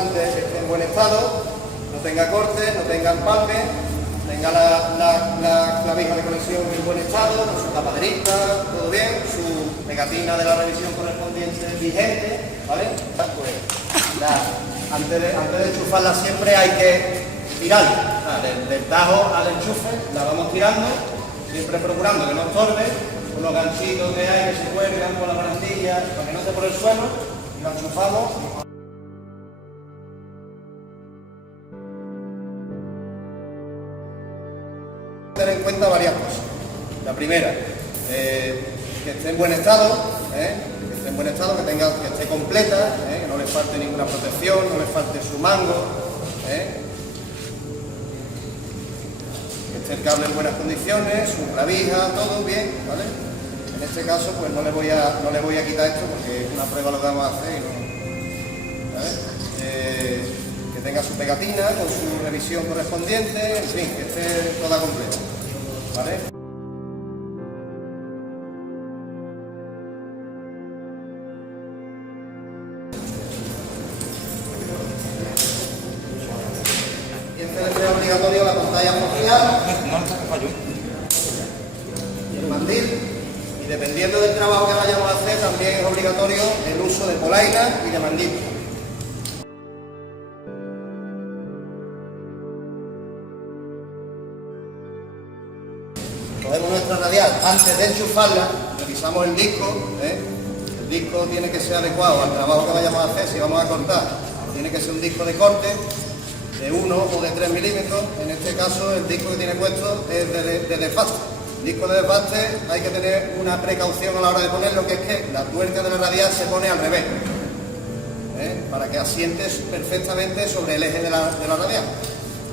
importante es que esté en buen estado, no tenga cortes, no tenga empalme, tenga la clavija de conexión en buen estado, con su tapaderita, todo bien, su pegatina de la revisión correspondiente vigente, ¿vale? Pues antes de enchufarla siempre hay que tirarla, del tajo al enchufe la vamos tirando, siempre procurando que no estorbe, con los ganchitos que hay que se cuelgan con la barandilla para que no esté por el suelo, y la enchufamos. Tener en cuenta varias cosas. La primera, que esté en buen estado, que esté en buen estado, que esté completa, que no le falte ninguna protección, no le falte su mango, que esté el cable en buenas condiciones, su clavija, todo bien, ¿vale? En este caso, pues no le voy a quitar esto porque es una prueba lo que vamos a hacer y no, ¿vale? Que tenga su pegatina con su revisión correspondiente, en fin, que esté toda completa, ¿vale? Es obligatorio la pantalla facial y el mandil, y dependiendo del trabajo que vayamos a hacer también es obligatorio el uso de polaina y de mandil. Cogemos nuestra radial, antes de enchufarla revisamos el disco, el disco tiene que ser adecuado al trabajo que vayamos a hacer. Si vamos a cortar, tiene que ser un disco de corte de 1 o de 3 milímetros. En este caso el disco que tiene puesto es de desbaste. El disco de desbaste hay que tener una precaución a la hora de ponerlo, que es que la tuerca de la radial se pone al revés, para que asiente perfectamente sobre el eje de la radial.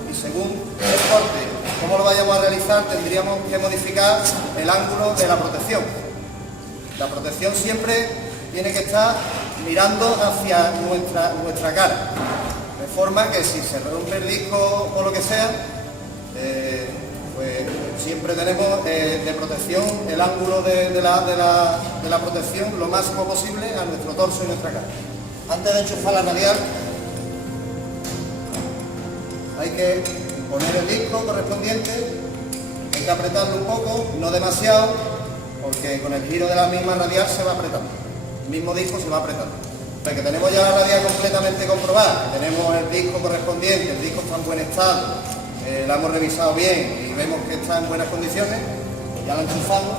Y según el corte, cómo lo vayamos a realizar, tendríamos que modificar el ángulo de la protección. La protección siempre tiene que estar mirando hacia nuestra cara. De forma que si se rompe el disco o lo que sea, pues siempre tenemos de protección el ángulo de la protección lo máximo posible a nuestro torso y nuestra cara. Antes de enchufar la radial, hay que poner el disco correspondiente, hay que apretarlo un poco, no demasiado, porque con el giro de la misma radial se va apretando, el mismo disco se va apretando. Que tenemos ya la radial completamente comprobada, tenemos el disco correspondiente, el disco está en buen estado, lo hemos revisado bien y vemos que está en buenas condiciones, pues ya lo enchufamos,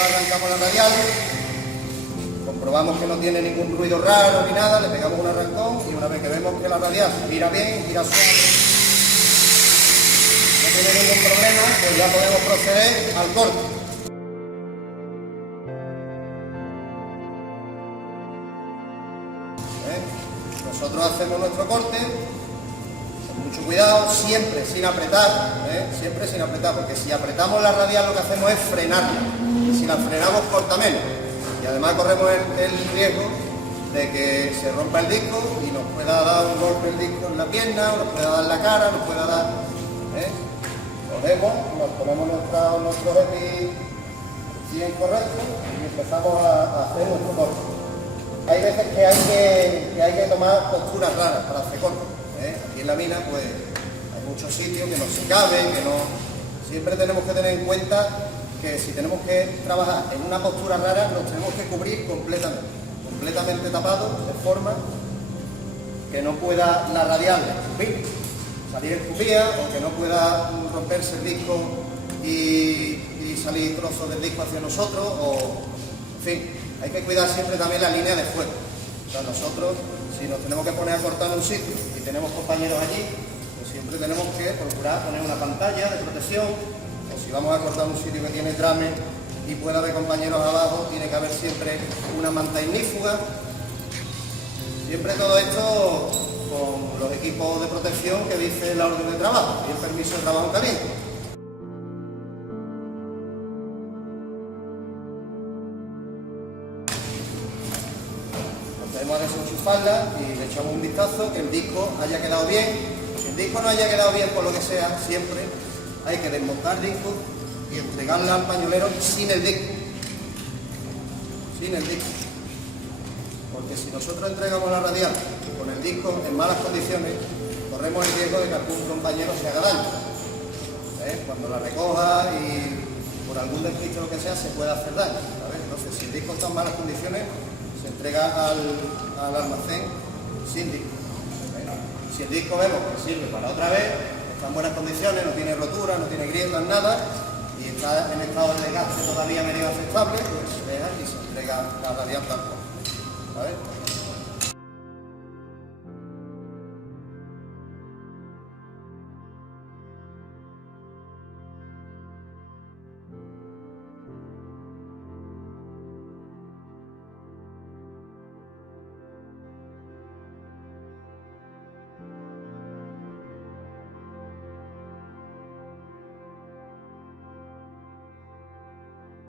arrancamos la radial, comprobamos que no tiene ningún ruido raro ni nada, le pegamos un arrancón y una vez que vemos que la radial gira bien, gira suave, no tiene ningún problema, pues ya podemos proceder al corte. Nosotros hacemos nuestro corte con mucho cuidado, siempre sin apretar, porque si apretamos la radial lo que hacemos es frenarla, y si la frenamos corta menos, y además corremos el riesgo de que se rompa el disco y nos pueda dar un golpe el disco en la pierna, o nos pueda dar en la cara, nos pueda dar, cogemos, nos ponemos nuestro EPI bien correcto y empezamos a hacer nuestro corte. Hay veces que hay que tomar posturas raras para hacer corte. Aquí en la mina pues hay muchos sitios que no se caben, que no. Siempre tenemos que tener en cuenta que si tenemos que trabajar en una postura rara nos tenemos que cubrir completamente tapados, de forma que no pueda la radial salir escupida, o que no pueda romperse el disco y salir trozos del disco hacia nosotros, o en fin. Hay que cuidar siempre también la línea de fuego. O sea, nosotros, si nos tenemos que poner a cortar en un sitio y tenemos compañeros allí, pues siempre tenemos que procurar poner una pantalla de protección, o si vamos a cortar un sitio que tiene trame y pueda haber compañeros abajo, tiene que haber siempre una manta ignífuga. Siempre todo esto con los equipos de protección que dice la orden de trabajo y el permiso de trabajo caliente. Procedemos a desenchufarla y le echamos un vistazo que el disco haya quedado bien. Si el disco no haya quedado bien por lo que sea, siempre hay que desmontar el disco y entregarla al pañolero sin el disco. Sin el disco. porque si nosotros entregamos la radial con el disco en malas condiciones, corremos el riesgo de que algún compañero se haga daño. Cuando la recoja y por algún despiste o lo que sea, se puede hacer daño. Entonces, si el disco está en malas condiciones, se entrega al almacén sin disco. Si el disco vemos que sirve para otra vez, está en buenas condiciones, no tiene rotura, no tiene grietas, nada, y está en estado de desgaste todavía medio aceptable, pues se deja y se entrega la radial tal cual.